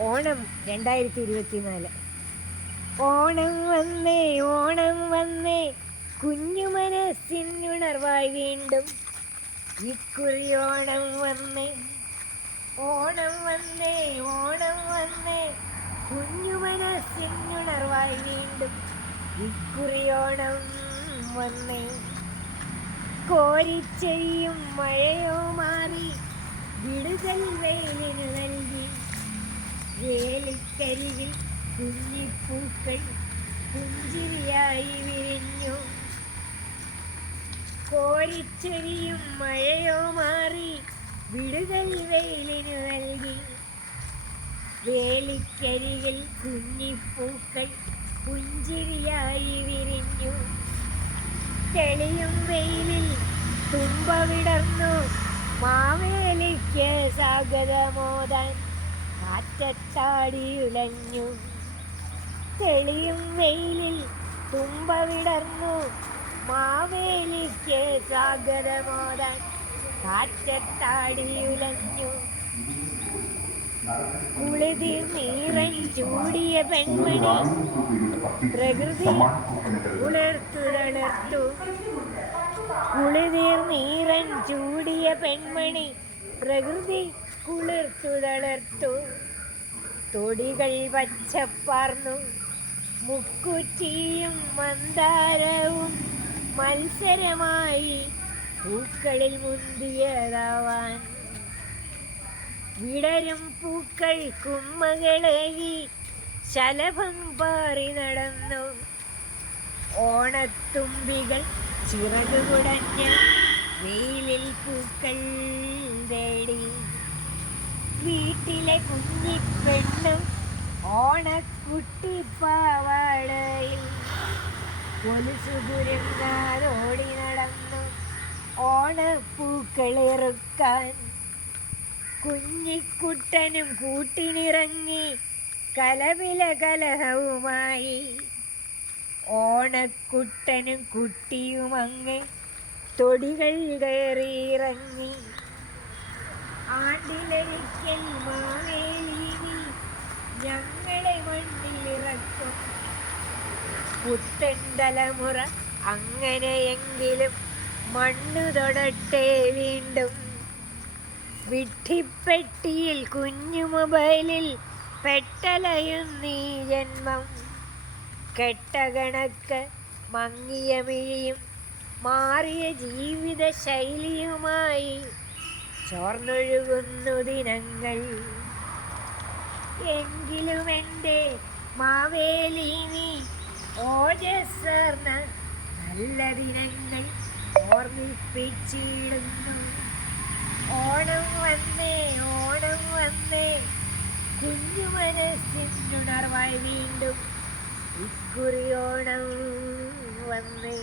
ഓണം 2024. ഓണം വന്നേ, ഓണം വന്നേ, കുഞ്ഞു മനസ്സിനുണർവായി വീണ്ടും ഇക്കുറി ഓണം വന്നേ. ഓണം വന്നേ, ഓണം വന്നേ, കുഞ്ഞു മനസ്സിനുണർവായി വീണ്ടും ഇക്കുറി ഓണം വന്നേ. കോരിച്ചെയ്യും മഴയോ മാറി വിടുതൽ വെയിലിനു നൽകി. വേലിക്കരികിൽ കുഞ്ഞിപ്പൂക്കൾ പുഞ്ചിരിയായി വിരിഞ്ഞു. കോരിച്ചെരിയും മഴയോ മാറി വിടുതൽ വെയിലിനു നൽകി. വേലിക്കരികിൽ കുഞ്ഞിപ്പൂക്കൾ പുഞ്ചിരിയായി വിരിഞ്ഞു. തെളിയും വെയിലിൽ തുമ്പ വിടർന്നു മാവേലിക്ക് സ്വാഗതമോദാൻ കാറ്റത്താടിയുലഞ്ഞു. തെളിയും വെയിലിൽ തുമ്പ വിടർന്നു മാവേലിക്ക് സ്വാഗതമോദാൻ കാറ്റത്താടിയുലഞ്ഞു. കുളിതിർ നീറൻ ചൂടിയ പെൺമണി പ്രകൃതി ഉണർത്തു തളർത്തു. കുളിതിർ നീറൻ ചൂടിയ പെൺമണി പ്രകൃതി കുളിർത്തു തളർത്തു. തൊടികൾ പച്ചപ്പാർന്നു മുക്കുറ്റിയും മന്ദാരവും മത്സരമായി പൂക്കളിൽ മുന്തിയതാവാൻ. വിടരും പൂക്കൾ കുമ്മകളേകി ശലഭം പാറി നടന്നു. ഓണത്തുമ്പികൾ ചിറകുകുടഞ്ഞ വെയിലിൽ പൂക്കൾ തേടി. വീട്ടിലെ കുഞ്ഞിപ്പെണ്ണും ഓണക്കുട്ടിപ്പാവാടയിൽ കൊലുസുകുരുങ്ങാരോടി നടന്നു ഓണപ്പൂക്കളിറുക്കാൻ. കുഞ്ഞിക്കുട്ടനും കൂട്ടിനിറങ്ങി കലപില കലഹവുമായി. ഓണക്കുട്ടനും കുട്ടിയുമങ്ങ് തൊടികൾ കയറിയിറങ്ങി. ആണ്ടിലൊരിക്കൽ മാവേലി ഞങ്ങളെ മണ്ണിലിറക്കും. പുത്തൻ തലമുറ അങ്ങനെയെങ്കിലും മണ്ണു തൊടട്ടെ വീണ്ടും. വിഡ്ഢിപ്പെട്ടിയിൽ കുഞ്ഞു മൊബൈലിൽ പെട്ടലയുന്നീ ജന്മം. കെട്ടകണക്ക് മങ്ങിയ മിഴിയും മാറിയ ജീവിത ശൈലിയുമായി ചോർന്നൊഴുകുന്നു ദിനങ്ങൾ. എങ്കിലും എൻ്റെ മാവേലി നീ ഓജസ്സർന്ന നല്ല ദിനങ്ങൾ ഓർമ്മിപ്പിച്ചിടുന്നു. ഓണം വന്നേ, ഓണം വന്നേ, കുഞ്ഞു മനസ്സിനുണർവായി വീണ്ടും ഇക്കുറി ഓണം വന്നേ.